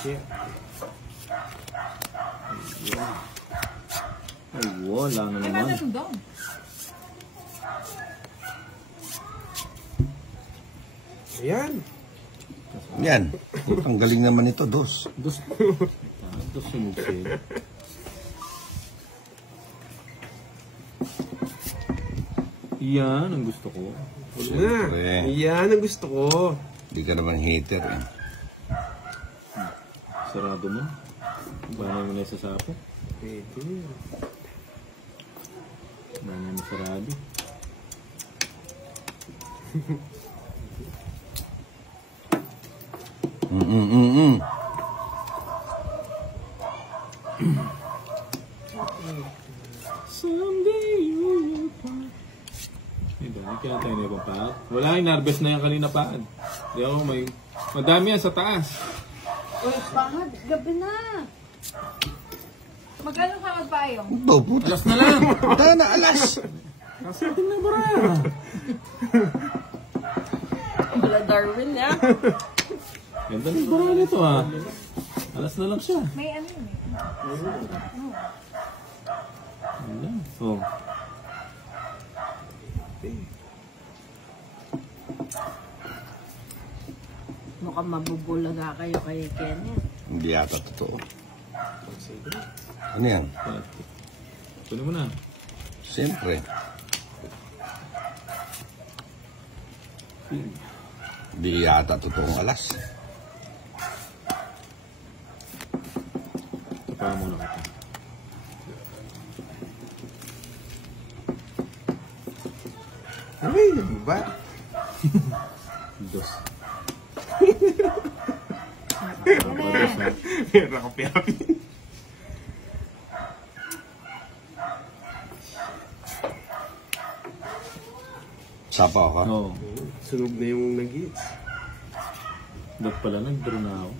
Shit. Ay, wala na naman. Ayan. Yan. Ang galing naman ito, dos. Dos yung sale. Yan ang gusto ko. Na. Yan ang gusto ko. Hindi ka naman hater eh. Sarado mo. Banay mo na sa sapo. Pwede. Banay mo sarado. Someday you will part. Diba? Hindi kaya tayo na ibang paad. Wala, in-harvest na yan kanina paad. Di ako may... Madami yan sa taas. Uy, pahad, gabi na. Magkano ka magpayong? Ito, puta. Alas na lang. Puta na, alas. Kasatin na bara. Wala Darwin na. Ganda ng bara nito ha. Alas na lang siya. May ano yun eh. Wala. Oh. Mukhang mabubulaga kayo kay Kenneth. Hindi yata totoo. Ano yan? Tuloy mo na. Siyempre. Hindi yata totoong alas. Tapahan mo na kita. Ay, ano ba? Dos. Meron ako piyapi. Sapa ka? Oo. Sunog na yung nag-hits. Ba't pala nag-draw na ako?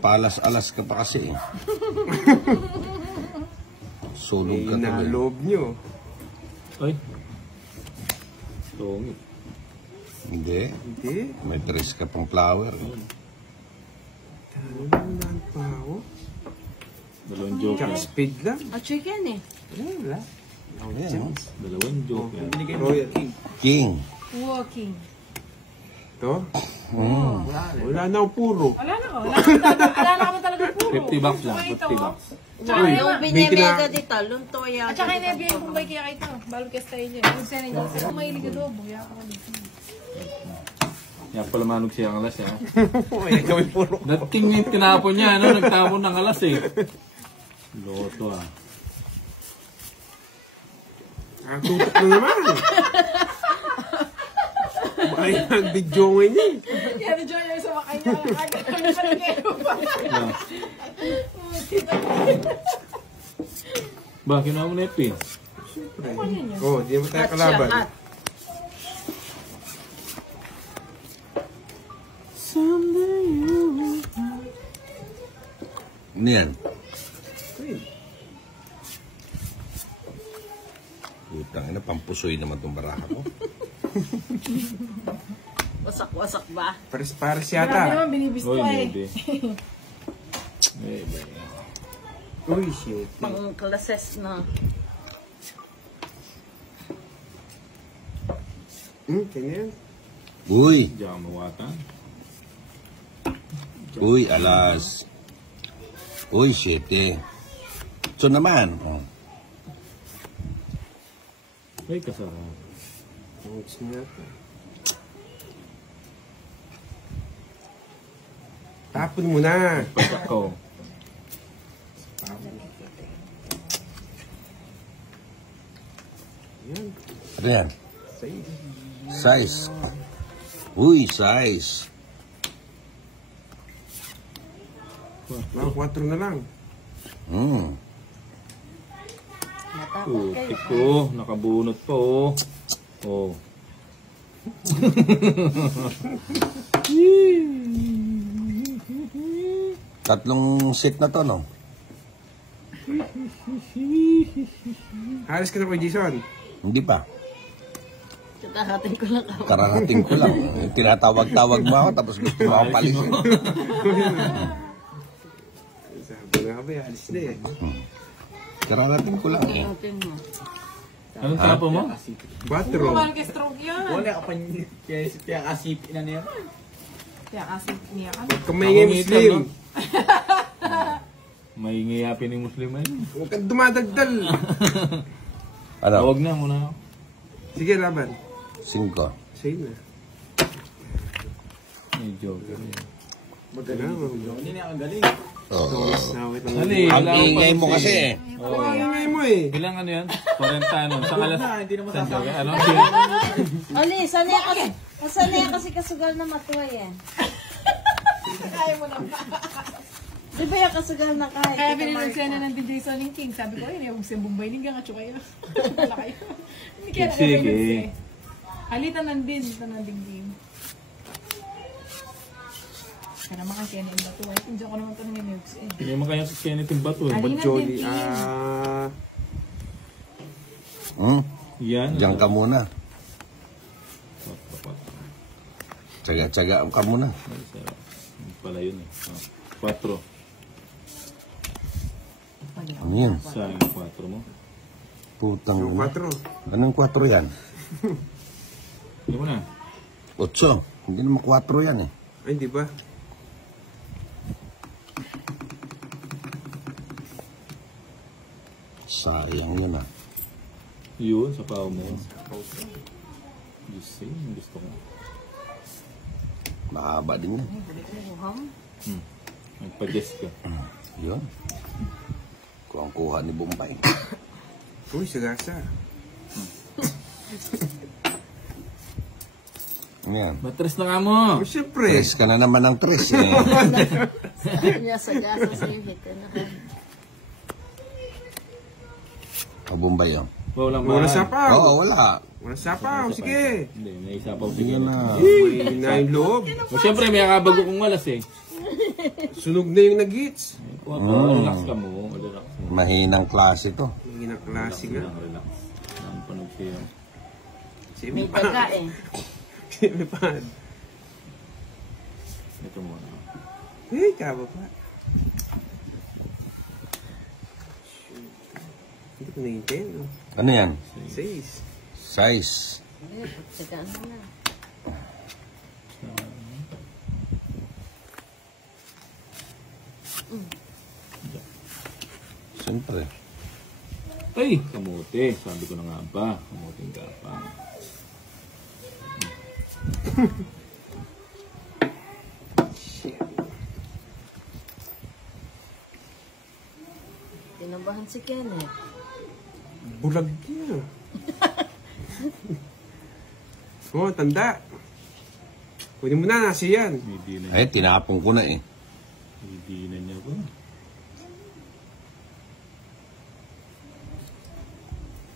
Paalas-alas ka pa kasi eh. Sunog ka na tuloy. loob nyo. Ay. Tongit. Hindi. Hindi. May tres ka pang flower. Tanaman pa ako. Dalawang joke. Tsaka speed lang. At chicken eh. Wala. Ayan, oh. Dalawang joke yan. Royal King. King. Walking. Ito? Wala na ako puro. Wala na ko. Wala na kami talaga puro. 50 bucks lang. 50 bucks. Tsaka Uy, yung may binemega kina- dito, luntoya. At saka inabiyay kong bike kaya ito. Balog ka style niya. Kung saan niya. Kung mahilig ka doon, buya ako dito. Yan pala manong siya ang alas eh. Ay, gawin puro. Dating yung tinapon niya, ano? Nagtapon ng alas eh. Loto ah. Ang tutok na naman. Ay, ang video ngayon niya. Kaya na Joy yung sumakay niya. Agad kami paligero pa. Ba, kinuha mo na ito eh. Oh, di mo tayo kalaban. Ano yan? Putang ina, pampusoy naman itong baraha ko. Wasak-wasak ba? Pares-pares Grabe yata. naman, binibis ko Uy, eh. hindi. Eh, ba yan? Uy, shit. Pang klases na. Ganyan. Uy! Diyan ka mawatan. Uy, alas. Uy, shit. So naman. Oh. Ay, kasarap. Thanks nga pa. Tapon mo na. Pasak ko. Yan. Ano yan? Say. Size. Uy, size. Mga 4 na lang. Putik ko. Nakabunot pa oh. Oh. Tatlong set na to, no? Halos ka na kay Jason. Hindi pa. Katahatin ko lang ako. Kararating ko lang. Tinatawag-tawag mo ako tapos gusto mo akong palisin. Sabi na kami, alis na eh. Kararating ko lang eh. Katahatin mo. Anong tapo mo? 4. Mahal kay stroke yan. Wala ka pa kaya kasipin na niya. Kaya kasi niya ka. Huwag kang maingay Muslim. Maingay yapin ng Muslim eh. Huwag kang dumadagdal. Ano? Tawag na muna ako. Sige, laban. 5. Sa'yo na. May joker eh. Hindi na ang galing. Oo. Nawit ang Dali, Ang wala akong ingay mo pansin. kasi eh. Oo, ang ingay mo eh. Ilang ano yan? 40 ano? Sa kalas. Hindi na Saan masasama. joker? Ano? Ali, sanay kasi kasugal na matuwa yan. Kaya mo na ba? Di ba yung kasugal na kahit? Kaya binilagsan na ng DJ Sonny King. Sabi ko, ay, huwag siyang Bombay. Hindi ka kayo. Wala kayo. Hindi kaya Sige. Halita nandin. Halita nandin din. Kaya naman kay Kenny ang bato. Ay, hindi ko naman tanongin ni Hughes eh. Hindi mo kaya si Kenneth yung bato eh. Alin Jolly, Yan. Diyan ka muna. Tsaga-tsaga ka muna. Pala yun eh. 4. Ano yan? Saan yung 4 mo? Putang yung ina. 4. Anong 4 yan? Hindi mo na. 8. Hindi naman 4 yan eh. Ay, di ba? Sayang yun ah. Yun, sa pao mo. Just say, gusto ko. Mahaba din yan. Nagpa-guess ka. Yun. Kuha ni Bombay. Uy, sagasa. Ano yan? Matres na nga mo. Oh, siyempre. 3 ka na naman ng 3 eh. Niya sa gasa sa iyo. Bombay yun. Walang Wala mahal. sapaw. Oo, wala. Wala sapaw. Sige. Hindi, may isapaw Sige sige. na. Uy, na yung loob. O siyempre, may akabago kong malas eh. Sunog na yung nag-hits. Relax ka mo. Relax mo. Mahinang klase to. Yung ginaklase nga. Relax. Ang panog siya. Semi May pa. taga eh. Semi pa. Ito muna. Eh, kaba pa. Hindi ko naintain. No? Ano yan? 6. Size. Tagaan mo na. Siyempre. Ay, kamote. Sabi ko na nga ba. Kamuting ka pa. Tinabahan si Kenneth. Bulag niya. Oh, tanda. Kunin mo na, nasa yan. Hindi na, Ay, tinapon ko na eh. hindi na niya ko.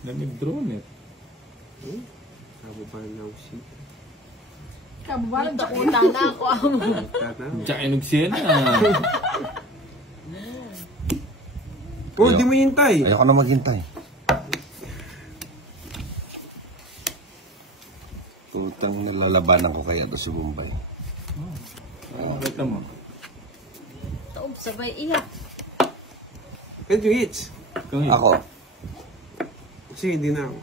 Nag-drone eh. Kaba pa na ako siya. Kababalan, Utang na ako. Tata. Tsaka inog siya na. Oh, di mo hintay. Ayoko na maghintay. Putang nilalabanan ko kaya to si Bombay. Kita mo. Taob, sabay iyak. Pwede yung hits. Kung yun. Ako. Sige, hindi na ako.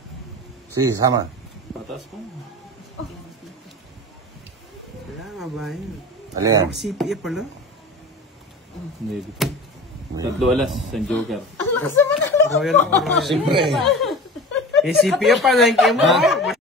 Sige, sama. Pataas pa. Kaya nga ba yan? Ano yan? CPA pala. Maybe. 3 alas. San Joker. Royal. Siyempre. Eh, CPA pa, nahin kayo mo.